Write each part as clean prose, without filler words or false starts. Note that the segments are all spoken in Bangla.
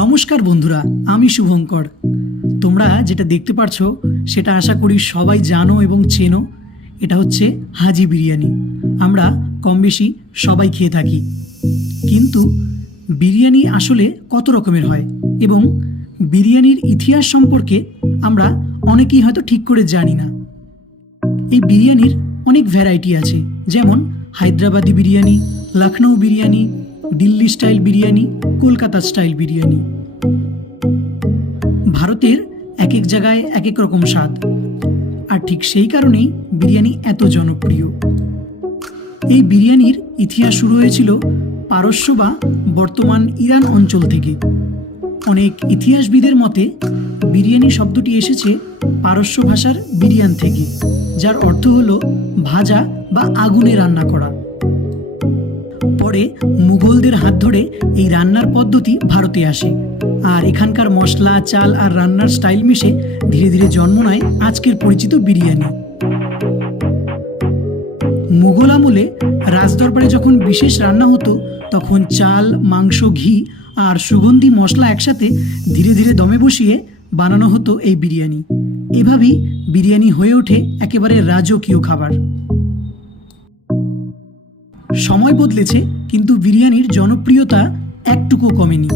নমস্কার বন্ধুরা, আমি শুভঙ্কর। তোমরা যেটা দেখতে পাচ্ছ সেটা আশা করি সবাই জানো এবং চেনো। এটা হচ্ছে হাজি বিরিয়ানি। আমরা কম বেশি সবাই খেয়ে থাকি, কিন্তু বিরিয়ানি আসলে কত রকমের হয় এবং বিরিয়ানির ইতিহাস সম্পর্কে আমরা অনেকেই হয়তো ঠিক করে জানি না। এই বিরিয়ানির অনেক ভ্যারাইটি আছে, যেমন হায়দ্রাবাদি বিরিয়ানি, লখনৌ বিরিয়ানি, দিল্লি স্টাইল বিরিয়ানি, কলকাতা স্টাইল বিরিয়ানি। ভারতের এক এক জায়গায় এক এক রকম স্বাদ, আর ঠিক সেই কারণেই বিরিয়ানি এত জনপ্রিয়। এই বিরিয়ানির ইতিহাস শুরু হয়েছিল পারস্য বা বর্তমান ইরান অঞ্চল থেকে। অনেক ইতিহাসবিদের মতে বিরিয়ানি শব্দটি এসেছে পারস্য ভাষার বিরিয়ান থেকে, যার অর্থ হলো ভাজা বা আগুনে রান্না করা। পরে মুঘলদের হাত ধরে এই রান্নার পদ্ধতি ভারতে আসে, আর এখানকার মশলা, চাল আর রান্নার স্টাইল মিশে ধীরে ধীরে জন্ম নেয় আজকের পরিচিত বিরিয়ানি। মুঘল আমলে রাজদরবারে যখন বিশেষ রান্না হতো, তখন চাল, মাংস, ঘি আর সুগন্ধি মশলা একসাথে ধীরে ধীরে দমে বসিয়ে বানানো হতো এই বিরিয়ানি। এভাবেই বিরিয়ানি হয়ে ওঠে একেবারে রাজকীয় খাবার। সময় বদলেছে, কিন্তু বিরিয়ানির জনপ্রিয়তা একটুকু কমেনি।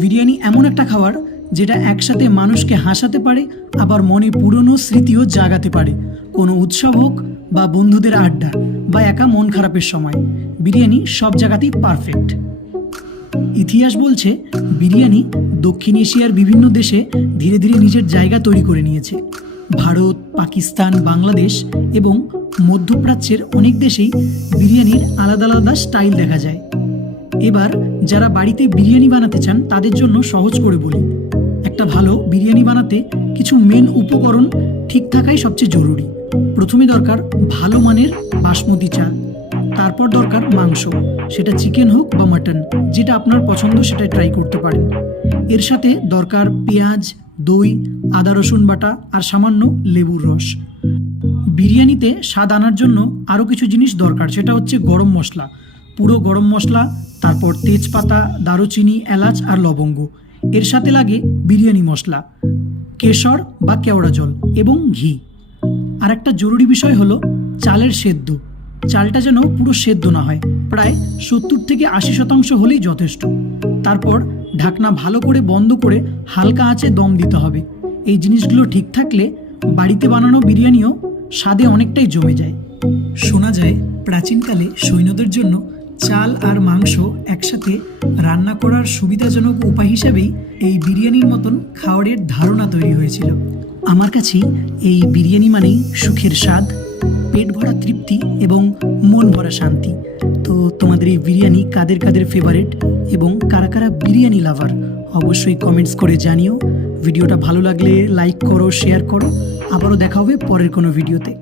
বিরিয়ানি এমন একটা খাবার যেটা একসাথে মানুষকে হাসাতে পারে, আবার মনে পুরনো স্মৃতিও জাগাতে পারে। কোনো উৎসব হোক বা বন্ধুদের আড্ডা বা একা মন খারাপের সময়, বিরিয়ানি সব জায়গাতেই পারফেক্ট। ইতিহাস বলছে বিরিয়ানি দক্ষিণ এশিয়ার বিভিন্ন দেশে ধীরে ধীরে নিজের জায়গা তৈরি করে নিয়েছে। ভারত, পাকিস্তান, বাংলাদেশ এবং মধ্যপ্রাচ্যের অনেক দেশেই বিরিয়ানির আলাদা আলাদা স্টাইল দেখা যায়। এবার যারা বাড়িতে বিরিয়ানি বানাতে চান তাদের জন্য সহজ করে বলি, একটা ভালো বিরিয়ানি বানাতে কিছু মেন উপকরণ ঠিক থাকাই সবচেয়ে জরুরি। প্রথমে দরকার ভালো মানের বাসমতি চাল, তারপর দরকার মাংস, সেটা চিকেন হোক বা মাটন, যেটা আপনার পছন্দ সেটা ট্রাই করতে পারেন। এর সাথে দরকার পেঁয়াজ, দই, আদা রসুন বাটা আর সামান্য লেবুর রস। বিরিয়ানিতে স্বাদ আনার জন্য আরও কিছু জিনিস দরকার, সেটা হচ্ছে গরম মশলা, পুরো গরম মশলা, তারপর তেজপাতা, দারুচিনি, এলাচ আর লবঙ্গ। এর সাথে লাগে বিরিয়ানি মশলা, কেশর বা কেওড়া জল এবং ঘি। আর একটা জরুরি বিষয় হলো চালের সেদ্ধ। চালটা যেন পুরো সেদ্ধ না হয়, প্রায় 70 থেকে 80% হলেই যথেষ্ট। তারপর ঢাকনা ভালো করে বন্ধ করে হালকা আঁচে দম দিতে হবে। এই জিনিসগুলো ঠিক থাকলে বাড়িতে বানানো বিরিয়ানিও স্বাদে অনেকটাই জমে যায়। শোনা যায় প্রাচীনকালে সৈন্যদের জন্য চাল আর মাংস একসাথে রান্না করার সুবিধাজনক উপায় হিসাবেই এই বিরিয়ানির মতন খাবারের ধারণা তৈরি হয়েছিল। আমার কাছে এই বিরিয়ানি মানেই সুখের স্বাদ, পেট ভরা তৃপ্তি এবং মন ভরা শান্তি। তো তোমাদের এই বিরিয়ানি কাদের কাদের ফেভারিট এবং কারা কারা বিরিয়ানি লাভার, অবশ্যই কমেন্টস করে জানিও। ভিডিওটা ভালো লাগলে লাইক করো, শেয়ার করো। আবারও দেখা হবে পরের কোনো ভিডিওতে।